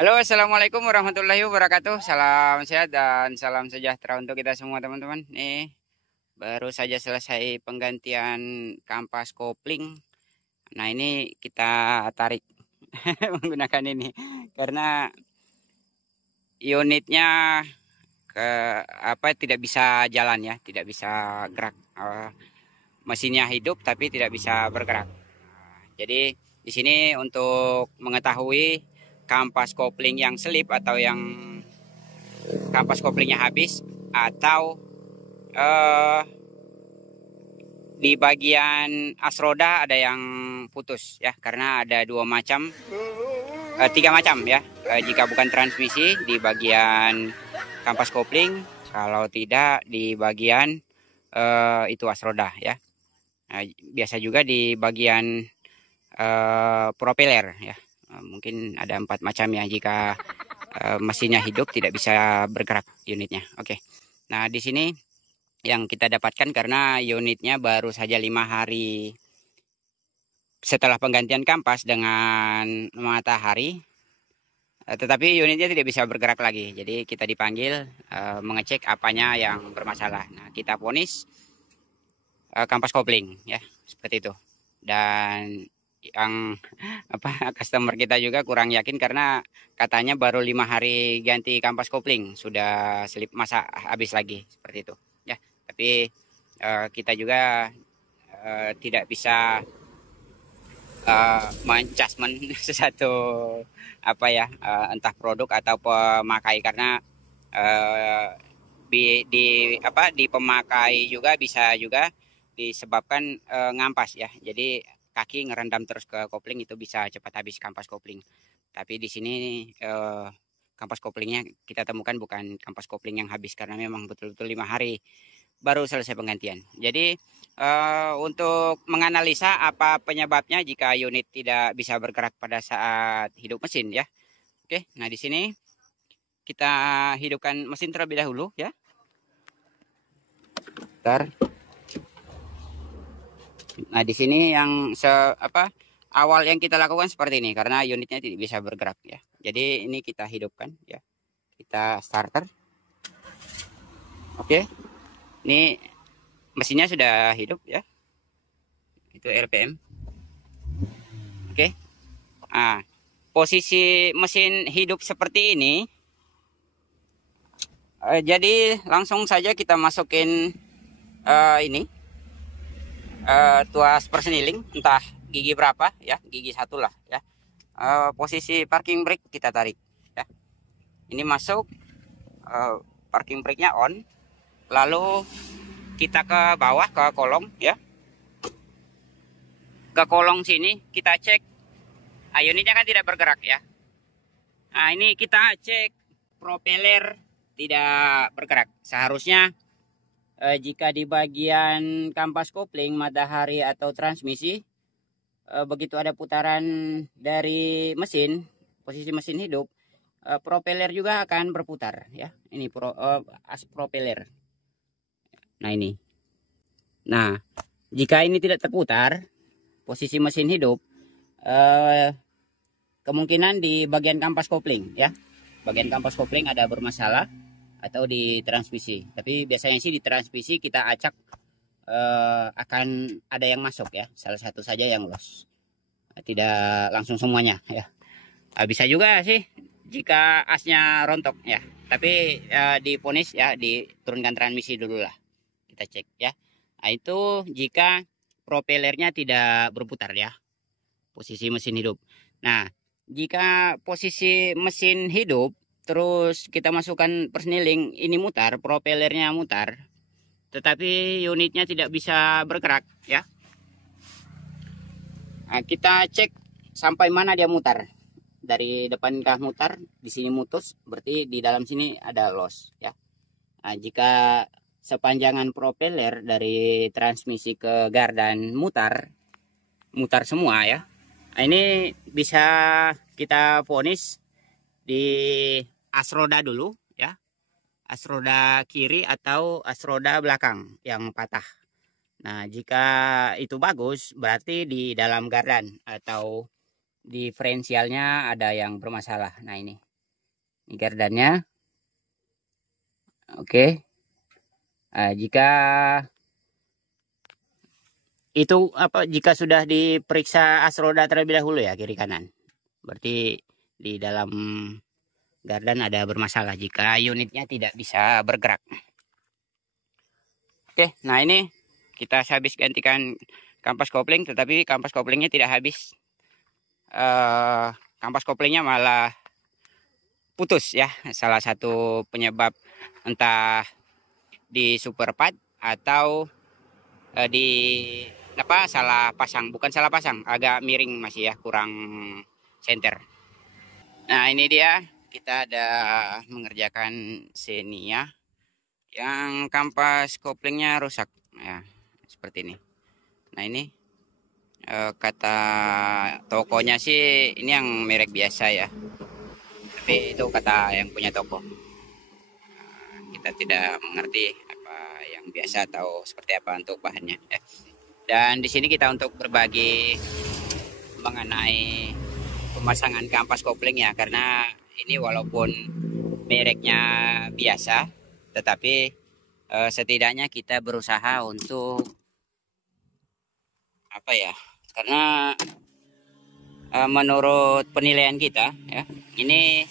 Halo, assalamualaikum warahmatullahi wabarakatuh. Salam sehat dan salam sejahtera untuk kita semua teman-teman. Nih, baru saja selesai penggantian kampas kopling. Nah, ini kita tarik menggunakan ini karena unitnya ke tidak bisa jalan ya, tidak bisa gerak. Mesinnya hidup tapi tidak bisa bergerak. Jadi di sini untuk mengetahui kampas kopling yang selip atau yang kampas koplingnya habis atau eh, di bagian as roda ada yang putus ya, karena ada tiga macam ya. Jika bukan transmisi di bagian kampas kopling, kalau tidak di bagian itu as roda ya. Biasa juga di bagian propeller ya. Mungkin ada 4 macam ya jika mesinnya hidup tidak bisa bergerak unitnya. Oke. Nah, di sini yang kita dapatkan karena unitnya baru saja 5 hari setelah penggantian kampas dengan matahari, tetapi unitnya tidak bisa bergerak lagi. Jadi kita dipanggil mengecek apanya yang bermasalah. Nah, kita vonis kampas kopling ya, seperti itu. Dan yang customer kita juga kurang yakin karena katanya baru 5 hari ganti kampas kopling sudah selip, masa habis lagi, seperti itu ya. Tapi kita juga tidak bisa menjudgment sesuatu entah produk atau pemakai, karena di pemakai juga bisa juga disebabkan ngampas ya. Jadi kaki ngerendam terus ke kopling, itu bisa cepat habis kampas kopling. Tapi di sini kampas koplingnya kita temukan bukan kampas kopling yang habis, karena memang betul-betul 5 hari baru selesai penggantian. Jadi untuk menganalisa apa penyebabnya jika unit tidak bisa bergerak pada saat hidup mesin ya. Oke, nah di sini kita hidupkan mesin terlebih dahulu ya. Bentar. Nah, di sini yang awal yang kita lakukan seperti ini karena unitnya tidak bisa bergerak ya. Jadi ini kita hidupkan ya. Kita starter. Oke. Ini mesinnya sudah hidup ya. Itu RPM. Oke. Nah, posisi mesin hidup seperti ini. Jadi langsung saja kita masukin ini tuas persniling, entah gigi berapa ya, gigi 1 lah ya. Posisi parking brake kita tarik ya. Ini masuk, parking brake-nya on. Lalu kita ke bawah ke kolong ya. Ke kolong sini kita cek. Unitnya kan tidak bergerak ya. Nah, ini kita cek propeller tidak bergerak. Seharusnya jika di bagian kampas kopling, matahari atau transmisi, begitu ada putaran dari mesin, posisi mesin hidup, propeller juga akan berputar ya. Ini as propeller. Nah, ini. Nah, jika ini tidak terputar, posisi mesin hidup, kemungkinan di bagian kampas kopling ya. Bagian kampas kopling ada bermasalah atau di transmisi. Tapi biasanya sih di transmisi kita acak akan ada yang masuk ya. Salah satu saja yang loss. Tidak langsung semuanya ya. Bisa juga sih jika asnya rontok ya. Tapi diponis ya, diturunkan transmisi dulu lah. Kita cek ya. Nah, itu jika propellernya tidak berputar ya. Posisi mesin hidup. Nah, jika posisi mesin hidup terus kita masukkan persniling, ini mutar, propellernya mutar, tetapi unitnya tidak bisa bergerak ya. Nah, kita cek sampai mana dia mutar. Dari depan kah mutar, di sini mutus, berarti di dalam sini ada loss ya. Nah, jika sepanjangan propeller dari transmisi ke gardan mutar semua ya. Nah, ini bisa kita vonis di as roda dulu ya. As roda kiri atau as roda belakang yang patah. Nah, jika itu bagus, berarti di dalam gardan atau diferensialnya ada yang bermasalah. Nah, ini Ini gardannya. Oke. Nah, jika jika sudah diperiksa as roda terlebih dahulu ya, kiri kanan, berarti di dalam gardan ada bermasalah jika unitnya tidak bisa bergerak. Oke, nah ini kita habis gantikan kampas kopling, tetapi kampas koplingnya tidak habis. Kampas koplingnya malah putus ya. Salah satu penyebab entah di super pad atau salah pasang. Bukan salah pasang, agak miring masih ya, kurang senter. Nah ini dia, kita ada mengerjakan Xenia yang kampas koplingnya rusak ya, seperti ini. Nah ini kata tokonya sih ini yang merek biasa ya, tapi itu kata yang punya toko. Kita tidak mengerti apa yang biasa atau seperti apa untuk bahannya ya. Dan di sini kita untuk berbagi mengenai pemasangan kampas kopling ya, karena ini walaupun mereknya biasa, tetapi setidaknya kita berusaha untuk apa ya, karena menurut penilaian kita ya, ini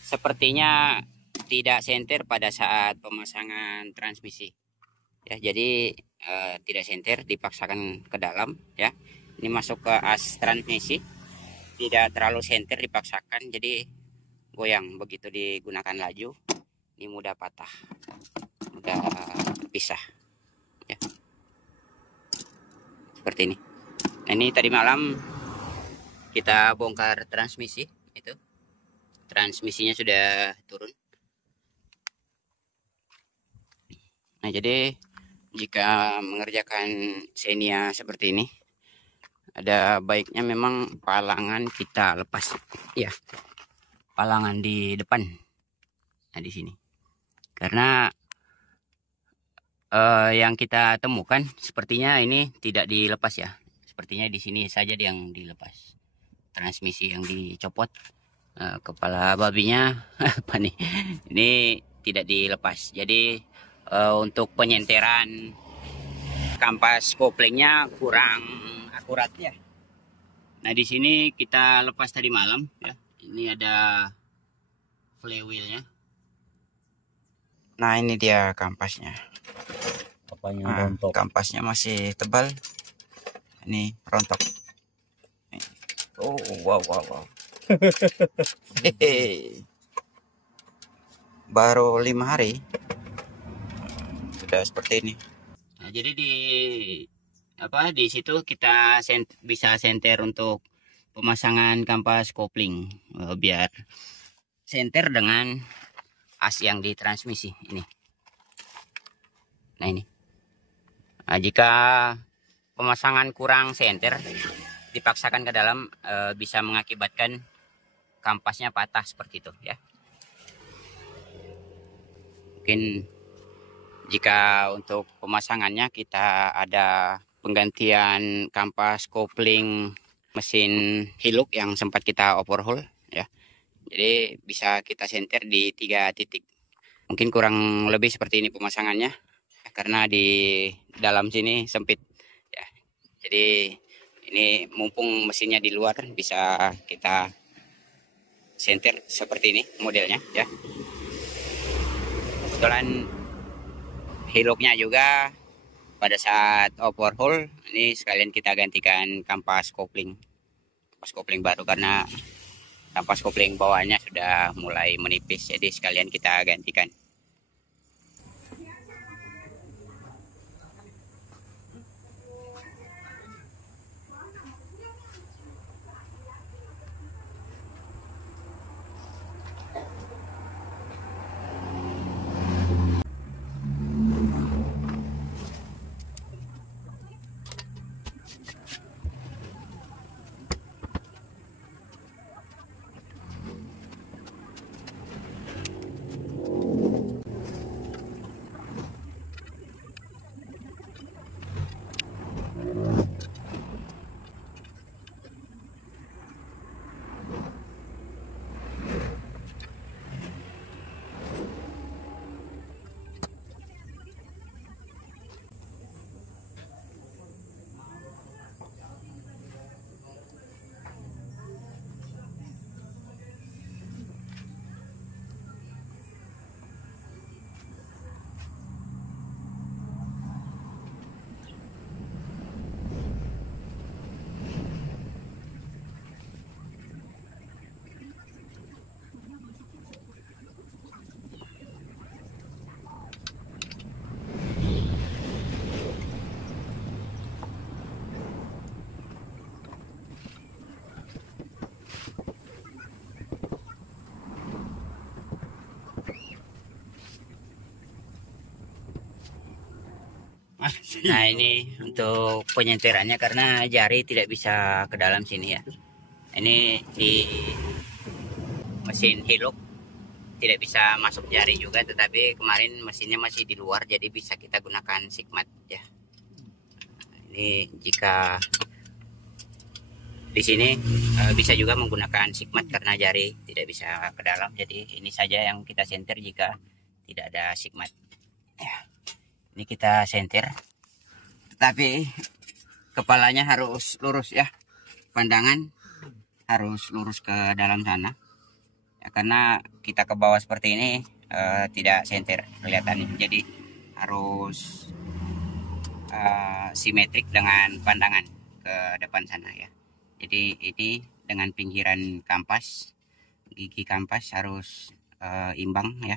sepertinya tidak senter pada saat pemasangan transmisi ya, jadi tidak senter, dipaksakan ke dalam ya. Ini masuk ke as transmisi, tidak terlalu senter, dipaksakan, jadi goyang. Begitu digunakan laju, ini mudah patah, mudah pisah ya, seperti ini. Nah ini tadi malam kita bongkar transmisi, itu transmisinya sudah turun. Nah jadi jika mengerjakan Xenia seperti ini, ada baiknya memang palangan kita lepas ya, palangan di depan, nah di sini, karena yang kita temukan sepertinya ini tidak dilepas ya, sepertinya di sini saja yang dilepas, transmisi yang dicopot, kepala babinya apa nih, ini tidak dilepas. Jadi untuk penyenteran kampas koplingnya kurang akurat ya. Nah di sini kita lepas tadi malam ya. Ini ada flywheelnya. Nah ini dia kampasnya. Nah, kampasnya masih tebal. Ini rontok. Oh wow. Baru 5 hari sudah seperti ini. Nah, jadi di situ kita bisa senter untuk pemasangan kampas kopling, biar senter dengan as yang di transmisi ini. Nah ini. Nah, jika pemasangan kurang senter, dipaksakan ke dalam, bisa mengakibatkan kampasnya patah seperti itu ya. Mungkin jika untuk pemasangannya kita ada penggantian kampas kopling mesin Hilux yang sempat kita overhaul ya. Jadi bisa kita senter di 3 titik. Mungkin kurang lebih seperti ini pemasangannya, karena di dalam sini sempit ya. Jadi ini mumpung mesinnya di luar, bisa kita senter seperti ini modelnya ya. Kebetulan Hilux-nya juga pada saat overhaul ini sekalian kita gantikan kampas kopling baru, karena kampas kopling bawahnya sudah mulai menipis, jadi sekalian kita gantikan. Nah ini untuk penyenterannya karena jari tidak bisa ke dalam sini ya. Ini di mesin Hilux tidak bisa masuk jari juga, tetapi kemarin mesinnya masih di luar jadi bisa kita gunakan Sigmat ya. Ini jika di sini bisa juga menggunakan Sigmat karena jari tidak bisa ke dalam, jadi ini saja yang kita senter jika tidak ada Sigmat ya. Ini kita senter, tetapi kepalanya harus lurus ya, pandangan harus lurus ke dalam sana ya, karena kita ke bawah seperti ini tidak senter kelihatannya, jadi harus simetrik dengan pandangan ke depan sana ya. Jadi ini dengan pinggiran kampas, gigi kampas harus imbang ya,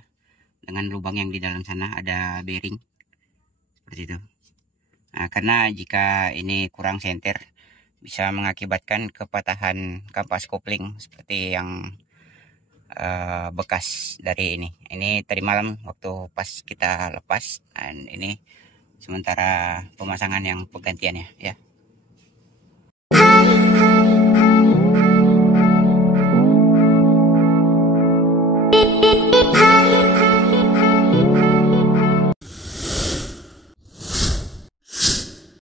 dengan lubang yang di dalam sana ada bearing seperti itu. Nah, karena jika ini kurang senter bisa mengakibatkan kepatahan kampas kopling seperti yang bekas dari ini. Ini tadi malam waktu pas kita lepas, dan ini sementara pemasangan yang penggantiannya ya.